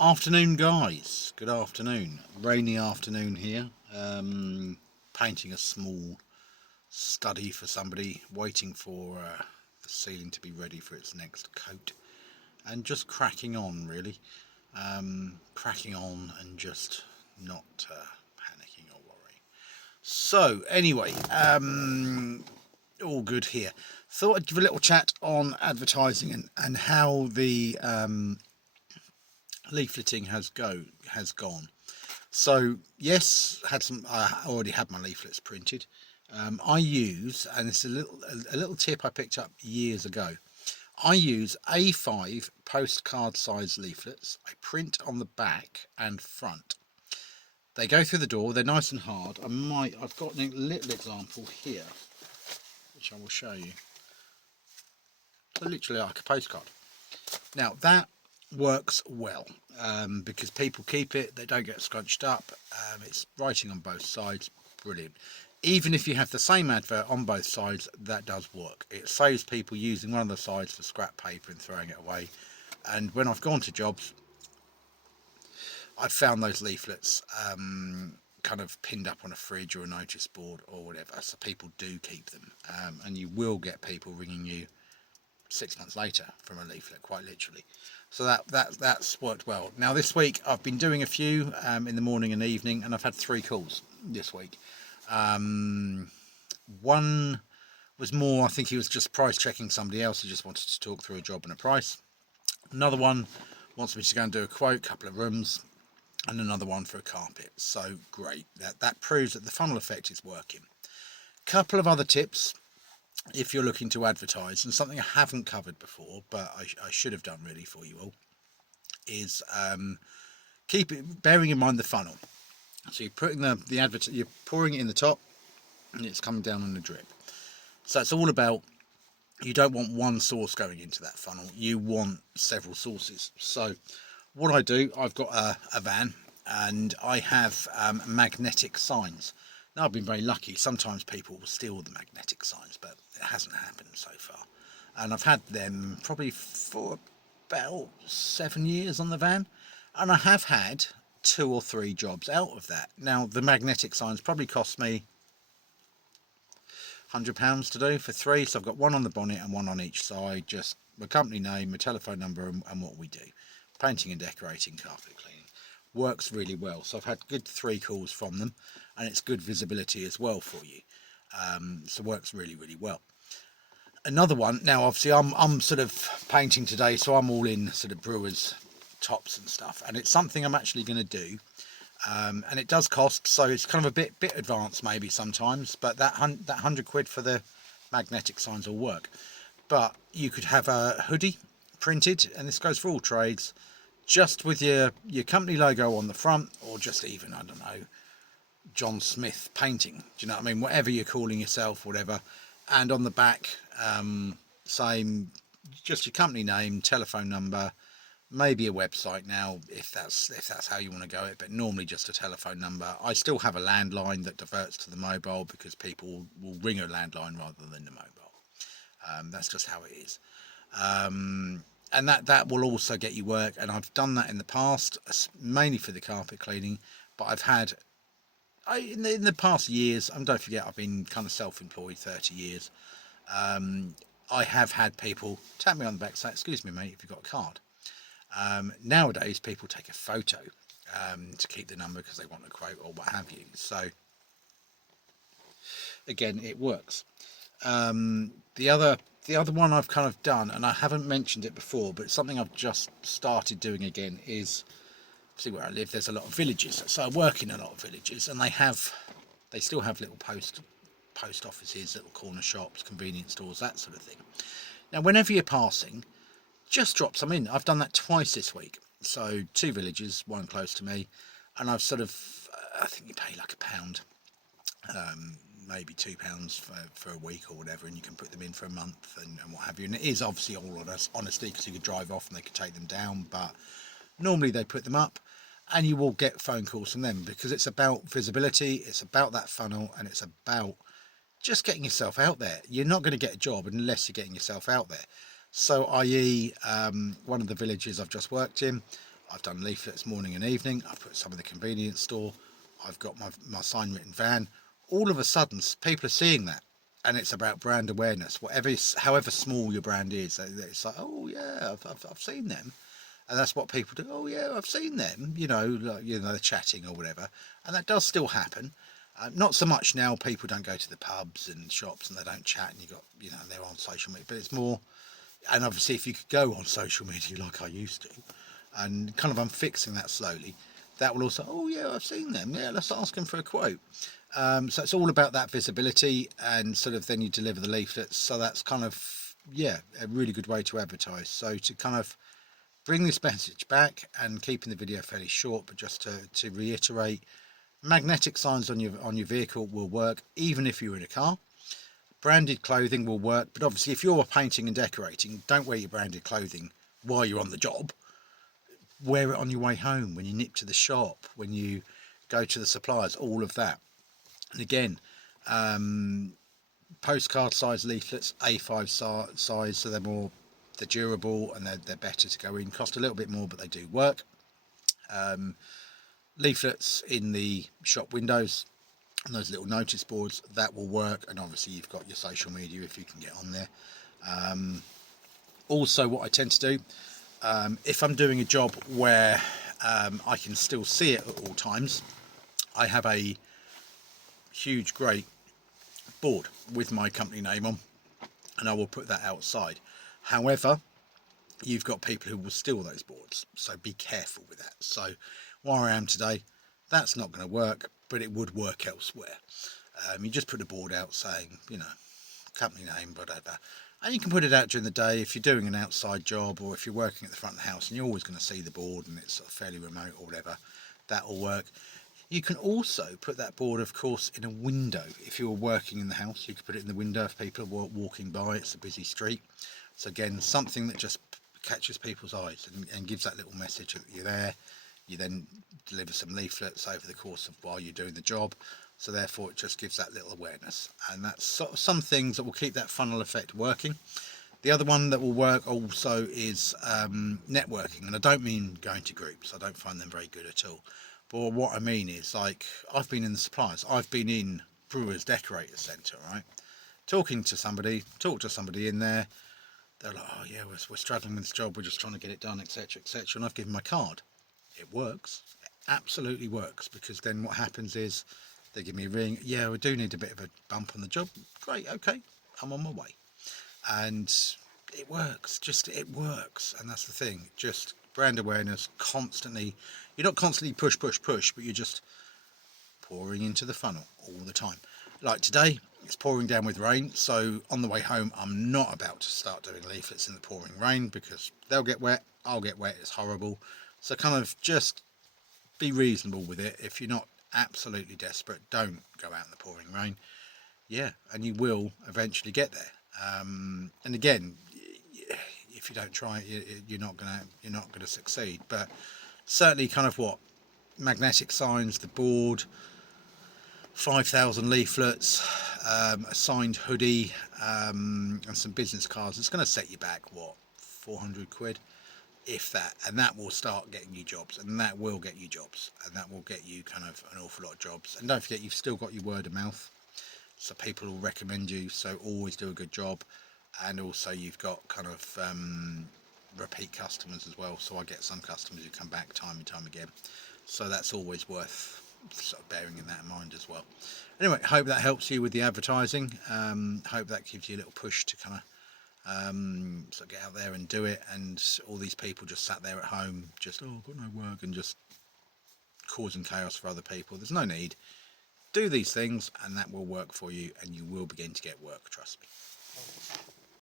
Afternoon, guys. Good afternoon. Rainy afternoon here. Painting a small study for somebody, waiting for the ceiling to be ready for its next coat, and just cracking on, really. Cracking on and just not panicking or worrying. So, anyway, all good here. Thought I'd give a little chat on advertising and how the leafleting has gone. So yes, had some. I already had my leaflets printed. I use, and it's a little tip I picked up years ago. I use A5 postcard size leaflets. I print on the back and front. They go through the door. They're nice and hard. I've got a little example here, which I will show you. They're literally like a postcard. Now that works well because people keep it, they don't get scrunched up. It's writing on both sides, brilliant. Even if you have the same advert on both sides, that does work. It saves people using one of the sides for scrap paper and throwing it away. And when I've gone to jobs, I've found those leaflets kind of pinned up on a fridge or a notice board or whatever, so people do keep them. And you will get people ringing you 6 months later from a leaflet, quite literally. So that's worked well. Now this week I've been doing a few in the morning and evening, and I've had 3 calls this week. One was more, I think he was just price checking somebody else who just wanted to talk through a job and a price. Another one wants me to go and do a quote, couple of rooms, and another one for a carpet. So great, that proves that the funnel effect is working. Couple of other tips if you're looking to advertise, and something I haven't covered before, but I should have done really for you all, is bearing in mind the funnel. So you're putting you're pouring it in the top, and it's coming down on a drip. So it's all about, you don't want one source going into that funnel, you want several sources. So what I do, I've got a van, and I have magnetic signs. Now I've been very lucky. Sometimes people will steal the magnetic signs, but it hasn't happened so far. And I've had them probably for about 7 years on the van, and I have had 2 or 3 jobs out of that. Now the magnetic signs probably cost me £100 to do for 3, so I've got one on the bonnet and one on each side, just my company name, my telephone number, and what we do. Painting and decorating, carpet cleaning. Works really well. So I've had good 3 calls from them, and it's good visibility as well for you. So works really well. Another one, now obviously I'm sort of painting today, so I'm all in sort of brewers tops and stuff, and it's something I'm actually going to do. And it does cost, so it's kind of a bit advanced maybe sometimes, but that £100 for the magnetic signs will work. But you could have a hoodie printed, and this goes for all trades, just with your company logo on the front, or just even, I don't know, John Smith painting, do you know what I mean, whatever you're calling yourself, whatever. And on the back, same, just your company name, telephone number, maybe a website now, if that's how you want to go it, but normally just a telephone number. I still have a landline that diverts to the mobile, because people will ring a landline rather than the mobile. That's just how it is. And that will also get you work, and I've done that in the past, mainly for the carpet cleaning. But I've had, in the past years, and don't forget I've been kind of self-employed 30 years, I have had people tap me on the back, say, excuse me mate, have you got a card? Nowadays people take a photo to keep the number because they want a quote or what have you. So again, it works. The other one I've kind of done, and I haven't mentioned it before, but it's something I've just started doing again, is, see where I live, there's a lot of villages. So I work in a lot of villages, and they still have little post offices, little corner shops, convenience stores, that sort of thing. Now whenever you're passing, just drop some in. I've done that twice this week. So 2 villages, one close to me, and I've sort of, I think you pay like £1, maybe £2 for a week or whatever, and you can put them in for a month and what have you. And it is obviously all on us, honesty, because you could drive off and they could take them down, but normally they put them up, and you will get phone calls from them, because it's about visibility, it's about that funnel, and it's about just getting yourself out there. You're not going to get a job unless you're getting yourself out there. So i.e. One of the villages I've just worked in, I've done leaflets morning and evening. I've put some in the convenience store. I've got my sign written van. All of a sudden, people are seeing that, and it's about brand awareness. However small your brand is, it's like, oh yeah, I've seen them, and that's what people do. Oh yeah, I've seen them. Like, they're chatting or whatever, and that does still happen. Not so much now. People don't go to the pubs and shops and they don't chat, and they're on social media. But it's more, and obviously if you could go on social media like I used to, and kind of I'm fixing that slowly, that will also, oh yeah, I've seen them. Yeah, let's ask them for a quote. So it's all about that visibility, and sort of then you deliver the leaflets. So that's kind of, yeah, a really good way to advertise. So to kind of bring this message back, and keeping the video fairly short, but just to reiterate, magnetic signs on your vehicle will work even if you're in a car. Branded clothing will work, but obviously if you're painting and decorating, don't wear your branded clothing while you're on the job. Wear it on your way home, when you nip to the shop, when you go to the suppliers, all of that. And again, postcard size leaflets, A5 size, so they're durable and they're better to go in. Cost a little bit more, but they do work. Leaflets in the shop windows and those little notice boards, that will work. And obviously you've got your social media if you can get on there. Also, what I tend to do, if I'm doing a job where I can still see it at all times, I have a huge great board with my company name on, and I will put that outside. However, you've got people who will steal those boards, so be careful with that. So where I am today, that's not going to work, but it would work elsewhere. You just put a board out saying, company name, whatever, and you can put it out during the day if you're doing an outside job, or if you're working at the front of the house and you're always going to see the board and it's sort of fairly remote or whatever, that will work. You can also put that board, of course, in a window. If you're working in the house, you could put it in the window if people are walking by. It's a busy street. So again, something that just catches people's eyes and gives that little message that you're there. You then deliver some leaflets over the course of while you're doing the job. So therefore, it just gives that little awareness. And that's sort of some things that will keep that funnel effect working. The other one that will work also is networking. And I don't mean going to groups. I don't find them very good at all. But what I mean is, like, I've been in the suppliers. I've been in Brewers Decorator Centre, right? Talk to somebody in there. They're like, oh yeah, we're struggling with this job. We're just trying to get it done, etc., etc. And I've given my card. It works. It absolutely works, because then what happens is they give me a ring. Yeah, we do need a bit of a bump on the job. Great, okay, I'm on my way. And it works. It works. And that's the thing. Just brand awareness constantly. You're not constantly push, but you're just pouring into the funnel all the time. Like today, it's pouring down with rain, so on the way home I'm not about to start doing leaflets in the pouring rain, because they'll get wet, I'll get wet, it's horrible. So kind of just be reasonable with it. If you're not absolutely desperate, don't go out in the pouring rain. Yeah, and you will eventually get there. And again, if you don't try it, you're not gonna succeed. But certainly, kind of what magnetic signs, the board, 5,000 leaflets, a signed hoodie, and some business cards. It's going to set you back, what, 400 quid, if that, and that will start getting you jobs, and that will get you jobs, and that will get you kind of an awful lot of jobs. And don't forget, you've still got your word of mouth, so people will recommend you, so always do a good job. And also you've got kind of repeat customers as well, so I get some customers who come back time and time again, so that's always worth sort of bearing in that in mind as well. Anyway, hope that helps you with the advertising. Hope that gives you a little push to kind of sort of get out there and do it. And all these people just sat there at home, just, oh, I've got no work, and just causing chaos for other people. There's no need. Do these things and that will work for you, and you will begin to get work, trust me.